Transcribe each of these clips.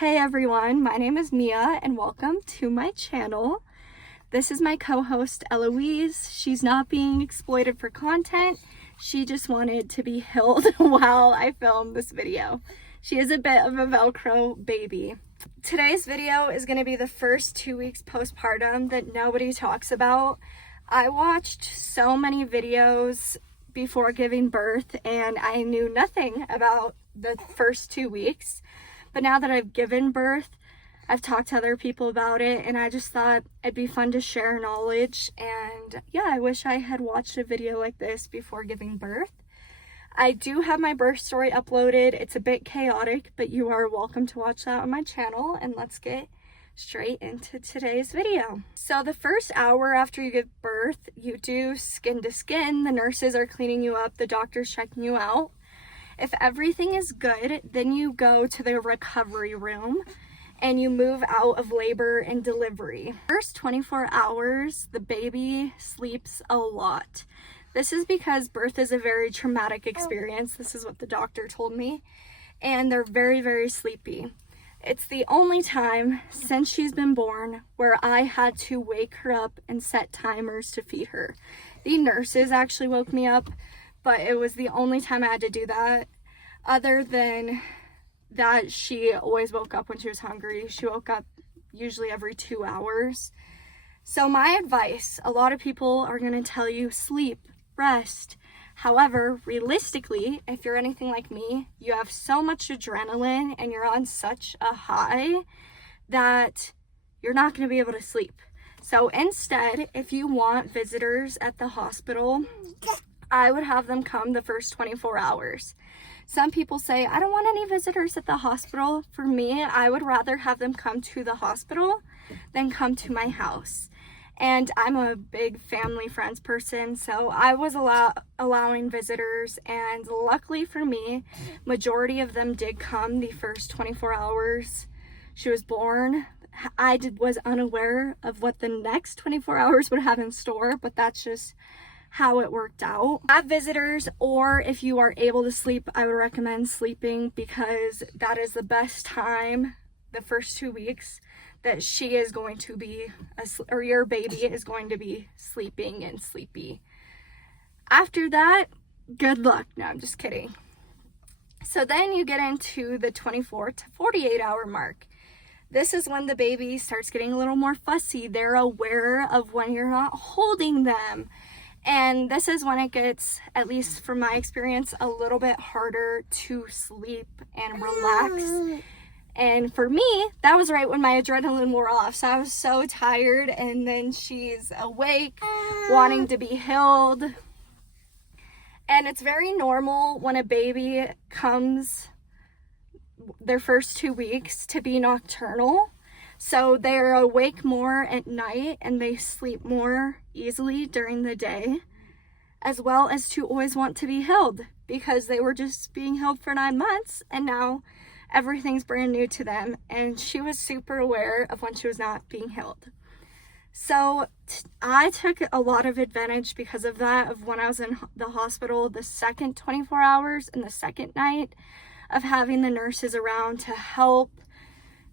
Hey everyone, my name is Mia and welcome to my channel. This is my co-host Eloise. She's not being exploited for content. She just wanted to be held while I film this video. She is a bit of a Velcro baby. Today's video is going to be the first 2 weeks postpartum that nobody talks about. I watched so many videos before giving birth and I knew nothing about the first 2 weeks. But now that I've given birth, I've talked to other people about it and I just thought it'd be fun to share knowledge. And yeah, I wish I had watched a video like this before giving birth. I do have my birth story uploaded. It's a bit chaotic, but you are welcome to watch that on my channel. And let's get straight into today's video. So the first hour after you give birth, you do skin to skin. The nurses are cleaning you up. The doctor's checking you out. If everything is good, then you go to the recovery room and you move out of labor and delivery. First 24 hours, the baby sleeps a lot. This is because birth is a very traumatic experience. This is what the doctor told me. And they're very, very sleepy. It's the only time since she's been born where I had to wake her up and set timers to feed her. The nurses actually woke me up, but it was the only time I had to do that. Other than that, she always woke up when she was hungry. She woke up usually every 2 hours. So my advice, a lot of people are going to tell you sleep, rest. However, realistically, if you're anything like me, you have so much adrenaline and you're on such a high that you're not going to be able to sleep. So instead, if you want visitors at the hospital, I would have them come the first 24 hours. Some people say, I don't want any visitors at the hospital. For me, I would rather have them come to the hospital than come to my house. And I'm a big family friends person, so I was allowing visitors, and luckily for me, majority of them did come the first 24 hours she was born. I was unaware of what the next 24 hours would have in store, but that's just how it worked out. Have visitors, or if you are able to sleep, I would recommend sleeping because that is the best time, the first 2 weeks, that she is going to be, or your baby is going to be sleeping and sleepy. After that, good luck. No, I'm just kidding. So then you get into the 24 to 48 hour mark. This is when the baby starts getting a little more fussy. They're aware of when you're not holding them. And this is when it gets, at least from my experience, a little bit harder to sleep and relax. And for me, that was right when my adrenaline wore off. So I was so tired, and then she's awake, wanting to be held. And it's very normal when a baby comes their first 2 weeks to be nocturnal. So they're awake more at night and they sleep more easily during the day, as well as to always want to be held because they were just being held for 9 months and now everything's brand new to them. And she was super aware of when she was not being held. So I took a lot of advantage because of that, of when I was in the hospital, the second 24 hours and the second night, of having the nurses around to help.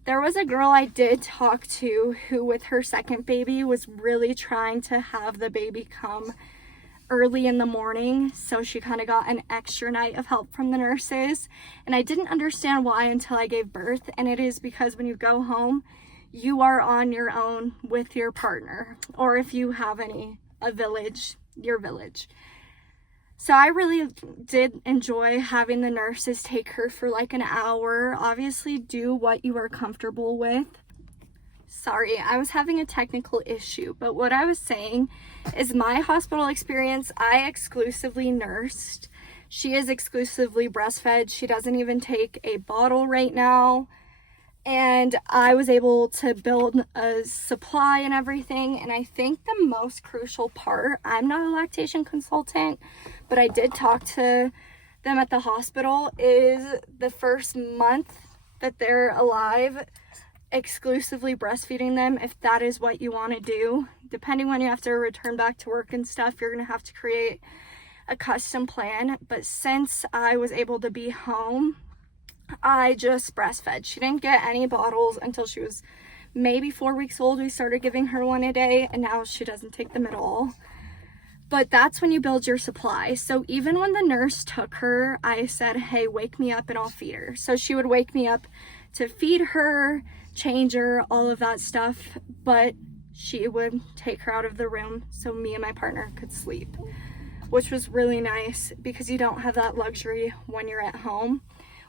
There was a girl I did talk to who, with her second baby, was really trying to have the baby come early in the morning. So she kind of got an extra night of help from the nurses. And I didn't understand why until I gave birth. And it is because when you go home, you are on your own with your partner. Or if you have a village, your village. So I really did enjoy having the nurses take her for like an hour. Obviously, do what you are comfortable with. Sorry, I was having a technical issue, but what I was saying is my hospital experience, I exclusively nursed. She is exclusively breastfed. She doesn't even take a bottle right now. And I was able to build a supply and everything. And I think the most crucial part, I'm not a lactation consultant, but I did talk to them at the hospital, is the first month that they're alive, exclusively breastfeeding them. If that is what you want to do, depending when you have to return back to work and stuff, you're going to have to create a custom plan. But since I was able to be home I just breastfed. She didn't get any bottles until she was maybe 4 weeks old. We started giving her one a day, and now she doesn't take them at all. But that's when you build your supply. So even when the nurse took her, I said, hey, wake me up and I'll feed her. So she would wake me up to feed her, change her, all of that stuff. But she would take her out of the room so me and my partner could sleep, which was really nice because you don't have that luxury when you're at home.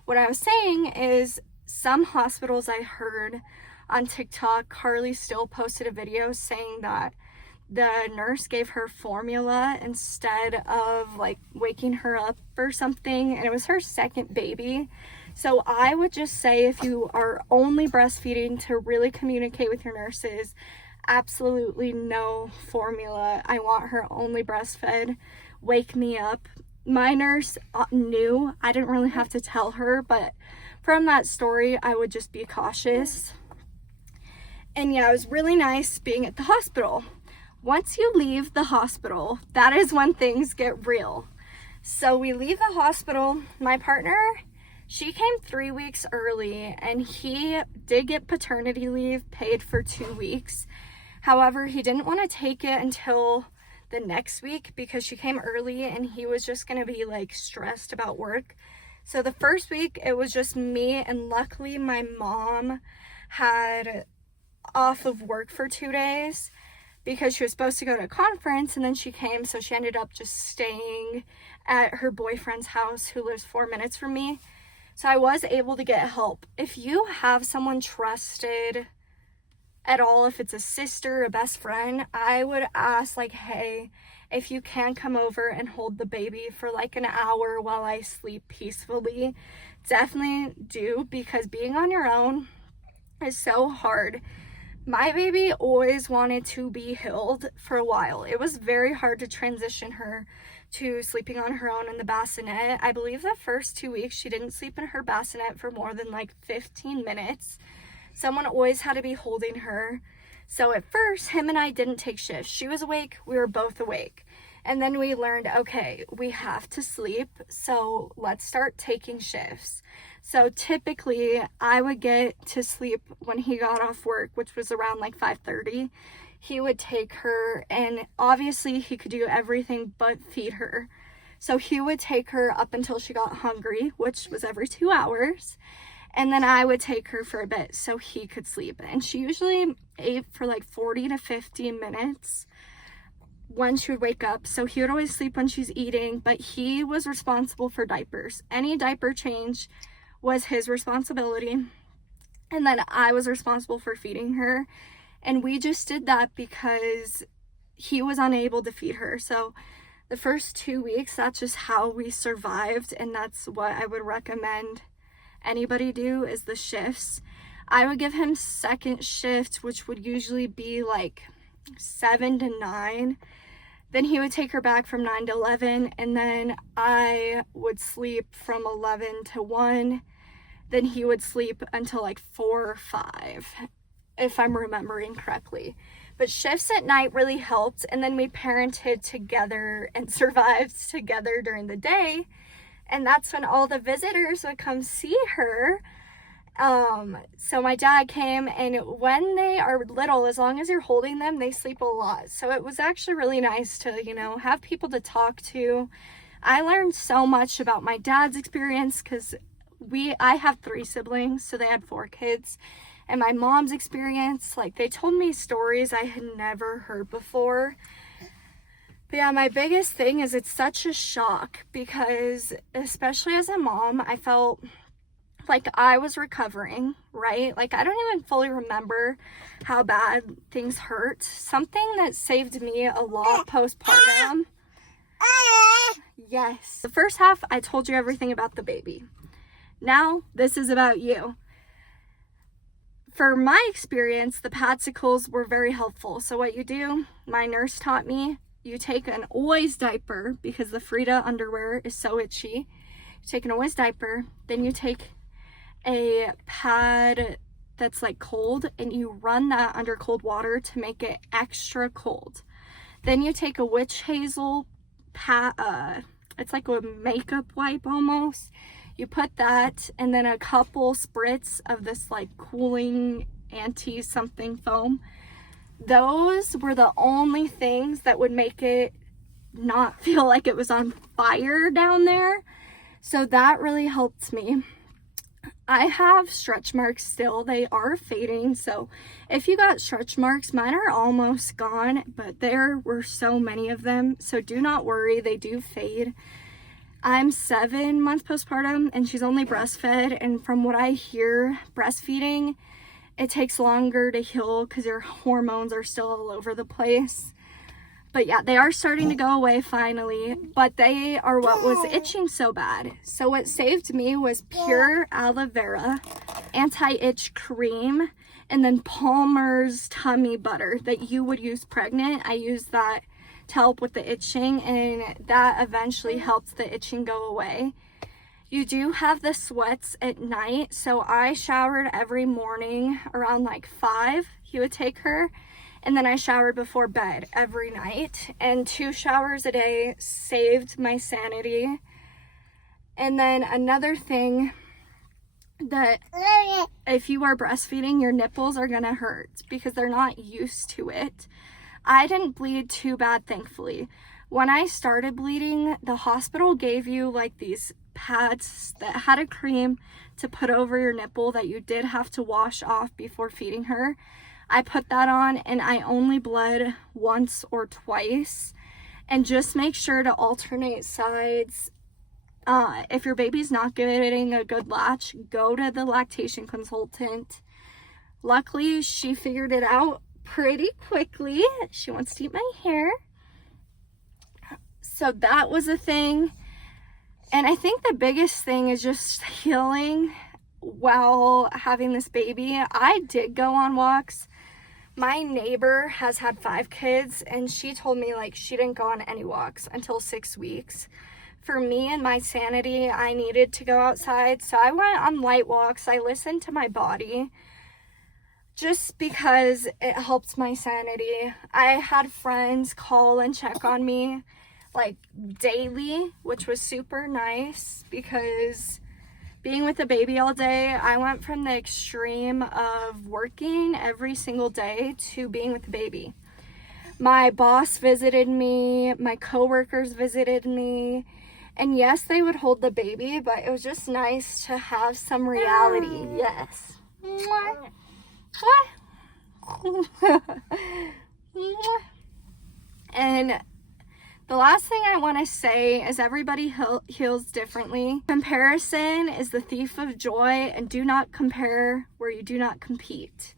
What I was saying is some hospitals I heard on TikTok, Carly still posted a video saying that the nurse gave her formula instead of like waking her up or something, and it was her second baby. So I would just say, if you are only breastfeeding, to really communicate with your nurses, absolutely no formula. I want her only breastfed. Wake me up. My nurse knew. I didn't really have to tell her, but from that story, I would just be cautious. And yeah, it was really nice being at the hospital. Once you leave the hospital, that is when things get real. So we leave the hospital. My partner, she came 3 weeks early, and he did get paternity leave paid for 2 weeks. However, he didn't want to take it until the next week because she came early and he was just going to be like stressed about work. So the first week it was just me, and luckily my mom had off of work for 2 days because she was supposed to go to a conference, and then she came, so she ended up just staying at her boyfriend's house who lives 4 minutes from me. So I was able to get help. If you have someone trusted at all, if it's a sister, a best friend, I would ask like, hey, if you can come over and hold the baby for like an hour while I sleep peacefully, definitely do, because being on your own is so hard. My baby always wanted to be held for a while. It was very hard to transition her to sleeping on her own in the bassinet. I believe the first 2 weeks she didn't sleep in her bassinet for more than like 15 minutes. Someone always had to be holding her. So at first, him and I didn't take shifts. She was awake, we were both awake. And then we learned, okay, we have to sleep, so let's start taking shifts. So typically, I would get to sleep when he got off work, which was around like 5:30. He would take her, and obviously he could do everything but feed her. So he would take her up until she got hungry, which was every 2 hours. And then I would take her for a bit so he could sleep. And she usually ate for like 40 to 50 minutes when she would wake up. So he would always sleep when she's eating, but he was responsible for diapers. Any diaper change was his responsibility. And then I was responsible for feeding her. And we just did that because he was unable to feed her. So the first 2 weeks, that's just how we survived. And that's what I would recommend anybody do, is the shifts. I would give him second shift, which would usually be like 7 to 9. Then he would take her back from 9 to 11, and then I would sleep from 11 to 1. Then he would sleep until like 4 or 5, if I'm remembering correctly. But shifts at night really helped, and then we parented together and survived together during the day. And that's when all the visitors would come see her. So my dad came, and when they are little, as long as you're holding them, they sleep a lot. So it was actually really nice to, have people to talk to. I learned so much about my dad's experience because I have 3 siblings, so they had 4 kids. And my mom's experience, like, they told me stories I had never heard before. But yeah, my biggest thing is it's such a shock because, especially as a mom, I felt like I was recovering, right? Like, I don't even fully remember how bad things hurt. Something that saved me a lot postpartum. Yes. The first half, I told you everything about the baby. Now, this is about you. For my experience, the padsicles were very helpful. So what you do, my nurse taught me, you take an always diaper because the Frida underwear is so itchy. You take an always diaper, then you take a pad that's like cold and you run that under cold water to make it extra cold. Then you take a witch hazel pad, it's like a makeup wipe almost. You put that and then a couple spritz of this like cooling anti-something foam. Those were the only things that would make it not feel like it was on fire down there. So that really helped me. I have stretch marks still. They are fading. So if you got stretch marks, mine are almost gone, but there were so many of them. So do not worry, they do fade. I'm 7 months postpartum and she's only breastfed. And from what I hear, breastfeeding, it takes longer to heal because your hormones are still all over the place. But yeah, they are starting to go away finally, but they are what was itching so bad. So what saved me was pure aloe vera, anti-itch cream, and then Palmer's tummy butter that you would use pregnant. I used that to help with the itching, and that eventually helped the itching go away. You do have the sweats at night, so I showered every morning around like 5. He would take her. And then I showered before bed every night, and 2 showers a day saved my sanity. And then another thing, that if you are breastfeeding, your nipples are gonna hurt because they're not used to it. I didn't bleed too bad, thankfully. When I started bleeding, the hospital gave you like these pads that had a cream to put over your nipple that you did have to wash off before feeding her. I put that on and I only bled once or twice. And just make sure to alternate sides. If your baby's not getting a good latch, go to the lactation consultant. Luckily, she figured it out pretty quickly. She wants to eat my hair. So that was a thing. And I think the biggest thing is just healing while having this baby. I did go on walks. My neighbor has had 5 kids and she told me like she didn't go on any walks until 6 weeks. For me and my sanity, I needed to go outside. So I went on light walks. I listened to my body just because it helped my sanity. I had friends call and check on me like daily, which was super nice because being with a baby all day, I went from the extreme of working every single day to being with the baby. My boss visited me, my coworkers visited me, and yes, they would hold the baby, but it was just nice to have some reality. Yes. And the last thing I want to say is everybody heals differently. Comparison is the thief of joy, and do not compare where you do not compete.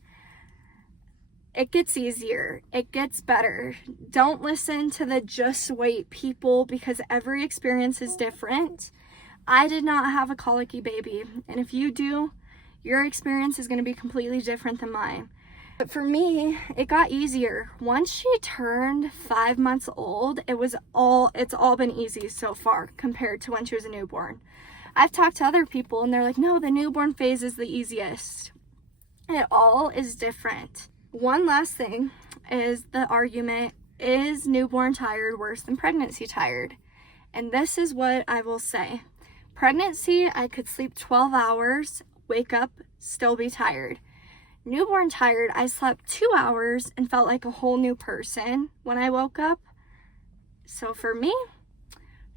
It gets easier. It gets better. Don't listen to the just wait people because every experience is different. I did not have a colicky baby, and if you do, your experience is going to be completely different than mine. But for me, it got easier. Once she turned 5 months old, it's all been easy so far compared to when she was a newborn. I've talked to other people and they're like, no, the newborn phase is the easiest. It all is different. One last thing is the argument, is newborn tired worse than pregnancy tired? And this is what I will say. Pregnancy, I could sleep 12 hours, wake up, still be tired. Newborn tired, I slept 2 hours and felt like a whole new person when I woke up. So for me,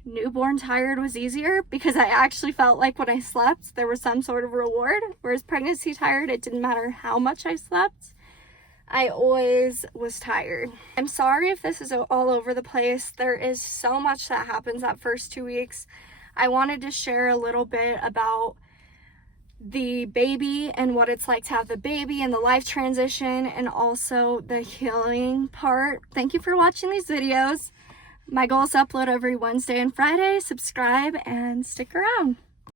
newborn tired was easier because I actually felt like when I slept, there was some sort of reward. Whereas pregnancy tired, it didn't matter how much I slept. I always was tired. I'm sorry if this is all over the place. There is so much that happens that first 2 weeks. I wanted to share a little bit about the baby and what it's like to have the baby and the life transition and also the healing part. Thank you for watching these videos. My goal is to upload every Wednesday and Friday. Subscribe and stick around.